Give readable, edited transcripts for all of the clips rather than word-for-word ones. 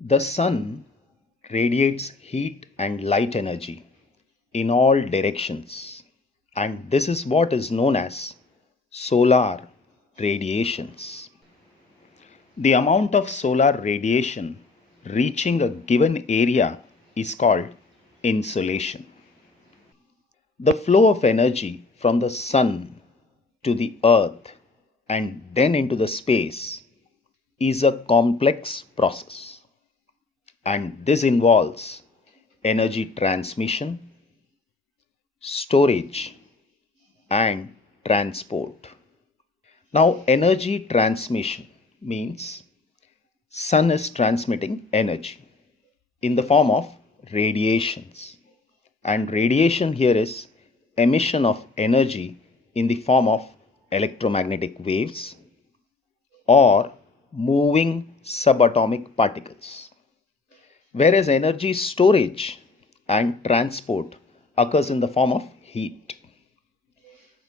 The sun radiates heat and light energy in all directions, and this is what is known as solar radiations. The amount of solar radiation reaching a given area is called insolation. The flow of energy from the sun to the earth and then into the space is a complex process, and this involves energy transmission, storage, and transport. Now, energy transmission means sun is transmitting energy in the form of radiations, and radiation here is emission of energy in the form of electromagnetic waves or moving subatomic particles, whereas energy storage and transport occurs in the form of heat.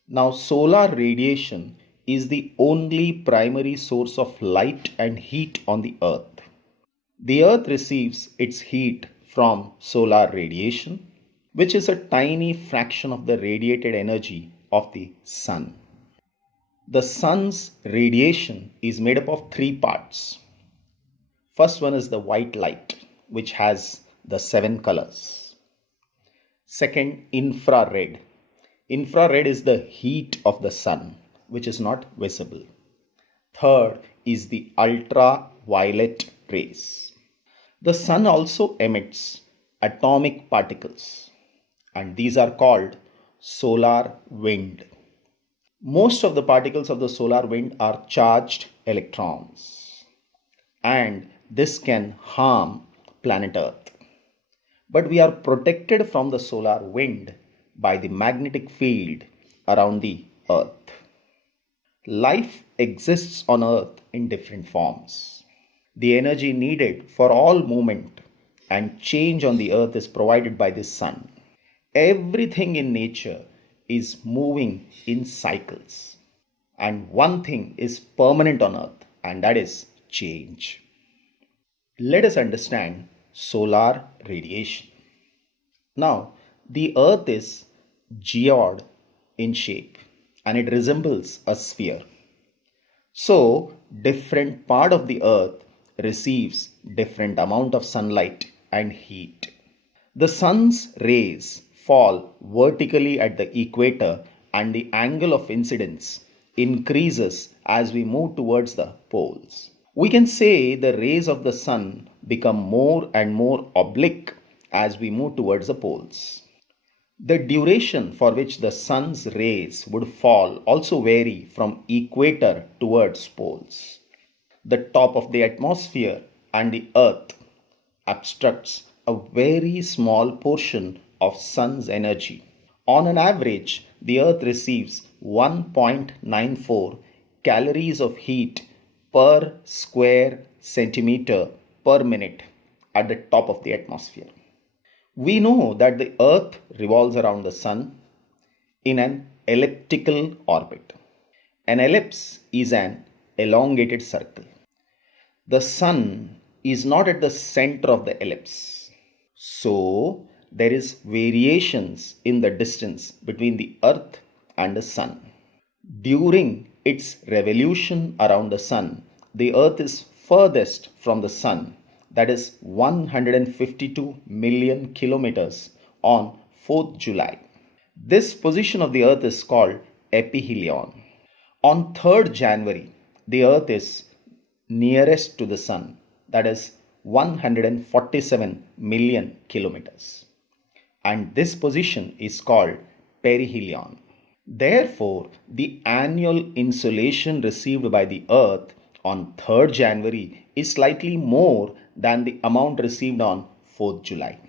Now, solar radiation is the only primary source of light and heat on the earth. The earth receives its heat from solar radiation, which is a tiny fraction of the radiated energy of the sun. The sun's radiation is made up of three parts. First one is the white light, which has the 7 colors. Second, infrared. Infrared is the heat of the sun, which is not visible. Third is the ultraviolet rays. The sun also emits atomic particles, and these are called solar wind. Most of the particles of the solar wind are charged electrons, and this can harm planet Earth. But we are protected from the solar wind by the magnetic field around the Earth. Life exists on Earth in different forms. The energy needed for all movement and change on the Earth is provided by the sun. Everything in nature is moving in cycles, and one thing is permanent on Earth, and that is change. Let us understand solar radiation. Now, the Earth is geode in shape and it resembles a sphere. So, different part of the Earth receives different amount of sunlight and heat. The sun's rays fall vertically at the equator, and the angle of incidence increases as we move towards the poles. We can say the rays of the sun become more and more oblique as we move towards the poles. The duration for which the sun's rays would fall also vary from equator towards poles. The top of the atmosphere and the earth obstructs a very small portion of sun's energy. On an average, the earth receives 1.94 calories of heat per square centimeter per minute at the top of the atmosphere. We know that the earth revolves around the sun in an elliptical orbit. An ellipse is an elongated circle. The sun is not at the center of the ellipse. So, there is variations in the distance between the earth and the sun. During its revolution around the sun, the earth is furthest from the sun, that is 152 million kilometers on 4th July. This position of the earth is called epihelion. On 3rd January, the earth is nearest to the sun, that is 147 million kilometers. And this position is called perihelion. Therefore, the annual insolation received by the earth on 3rd January is slightly more than the amount received on 4th July.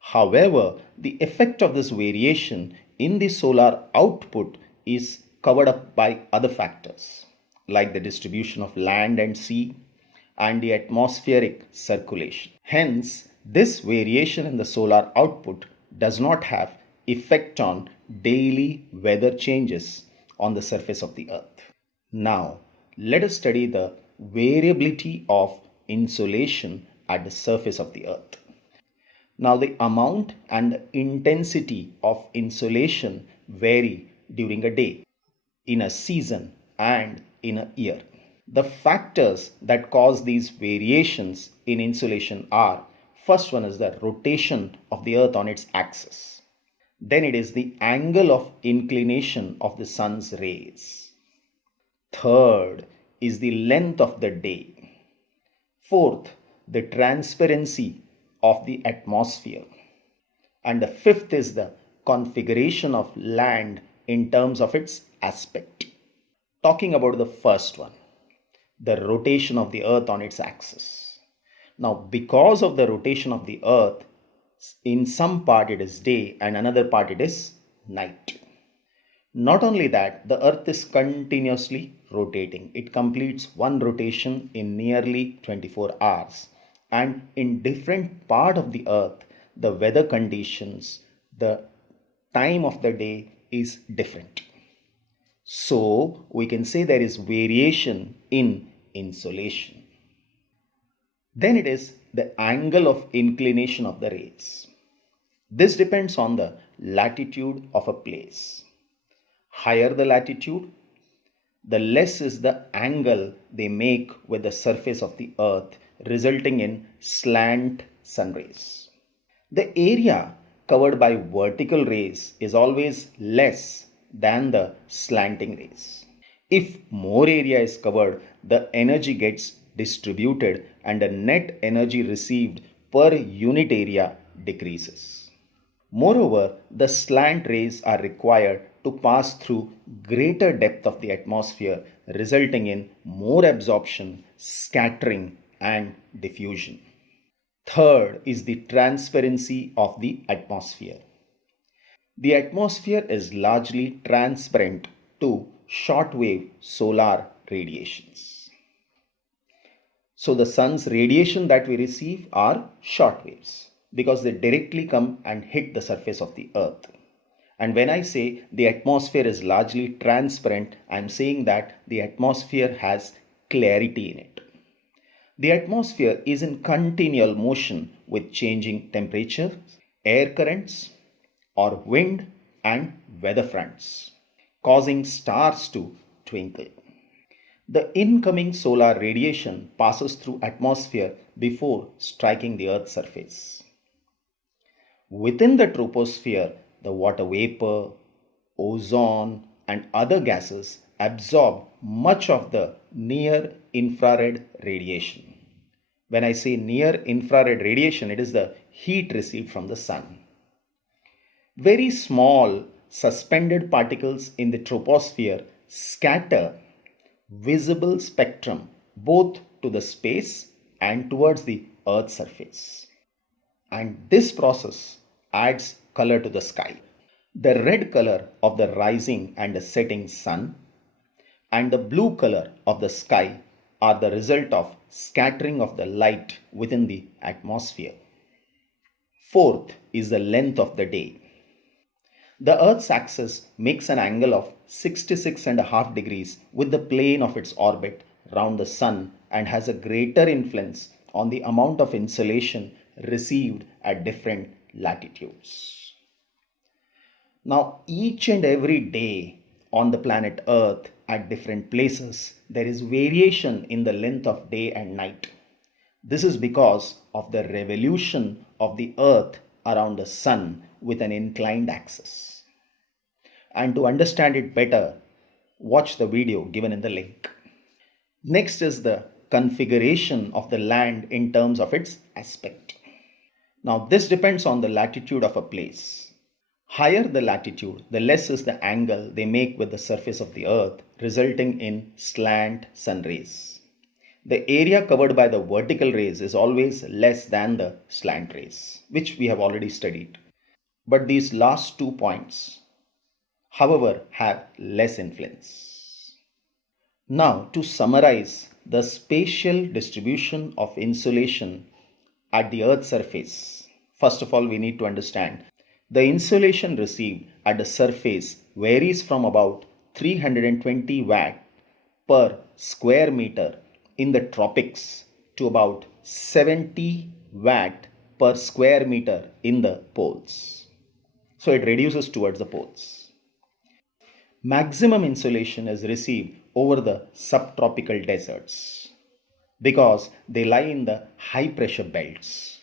However, the effect of this variation in the solar output is covered up by other factors like the distribution of land and sea and the atmospheric circulation. Hence, this variation in the solar output does not have effect on daily weather changes on the surface of the earth. Now, let us study the variability of insolation at the surface of the earth. Now, the amount and the intensity of insolation vary during a day, in a season, and in a year. The factors that cause these variations in insolation are: first one is the rotation of the earth on its axis. Then it is the angle of inclination of the sun's rays. Third is the length of the day. Fourth, the transparency of the atmosphere. And the fifth is the configuration of land in terms of its aspect. Talking about the first one, the rotation of the earth on its axis. Now, because of the rotation of the earth, in some part it is day and another part it is night. Not only that, the earth is continuously rotating. It completes one rotation in nearly 24 hours. And in different part of the earth, the weather conditions, the time of the day is different. So we can say there is variation in insolation. Then it is the angle of inclination of the rays. This depends on the latitude of a place. Higher the latitude, the less is the angle they make with the surface of the earth, resulting in slant sun rays. The area covered by vertical rays is always less than the slanting rays. If more area is covered, the energy gets distributed and the net energy received per unit area decreases. Moreover, the slant rays are required to pass through greater depth of the atmosphere, resulting in more absorption, scattering, and diffusion. Third is the transparency of the atmosphere. The atmosphere is largely transparent to shortwave solar radiations. So the sun's radiation that we receive are short waves because they directly come and hit the surface of the earth. And when I say the atmosphere is largely transparent, I am saying that the atmosphere has clarity in it. The atmosphere is in continual motion with changing temperature, air currents, or wind and weather fronts, causing stars to twinkle. The incoming solar radiation passes through atmosphere before striking the Earth's surface. Within the troposphere, the water vapor, ozone, and other gases absorb much of the near infrared radiation. When I say near infrared radiation, it is the heat received from the sun. Very small suspended particles in the troposphere scatter visible spectrum both to the space and towards the Earth's surface. And this process adds color to the sky. The red color of the rising and the setting sun and the blue color of the sky are the result of scattering of the light within the atmosphere. Fourth is the length of the day. The Earth's axis makes an angle of 66.5 degrees with the plane of its orbit round the sun and has a greater influence on the amount of insolation received at different latitudes. Now, each and every day on the planet Earth at different places, there is variation in the length of day and night. This is because of the revolution of the Earth around the sun with an inclined axis. And to understand it better, watch the video given in the link. Next is the configuration of the land in terms of its aspect. Now, this depends on the latitude of a place. Higher the latitude, the less is the angle they make with the surface of the earth, resulting in slant sun rays. The area covered by the vertical rays is always less than the slant rays, which we have already studied. But these last 2 points, however, have less influence. Now, to summarize the spatial distribution of insolation at the Earth's surface, first of all, we need to understand the insolation received at the surface varies from about 320 watt per square meter in the tropics to about 70 watt per square meter in the poles. So it reduces towards the poles. Maximum insolation is received over the subtropical deserts because they lie in the high pressure belts.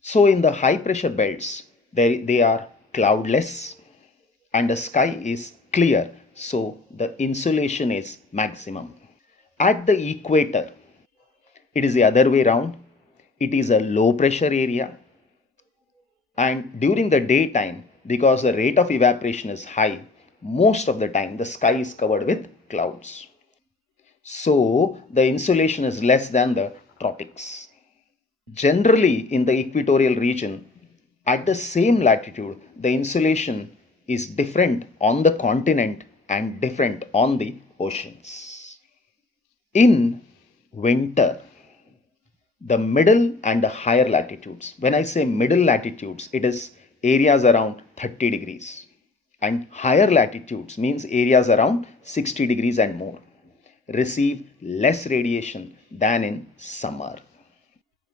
So in the high pressure belts, they are cloudless and the sky is clear, so the insolation is maximum. At the equator, it is the other way around. It is a low pressure area, and during the daytime, because the rate of evaporation is high, most of the time the sky is covered with clouds. So the insolation is less than the tropics. Generally, in the equatorial region, at the same latitude, the insolation is different on the continent and different on the oceans. In winter, the middle and the higher latitudes, when I say middle latitudes, it is areas around 30 degrees, and higher latitudes means areas around 60 degrees and more, receive less radiation than in summer.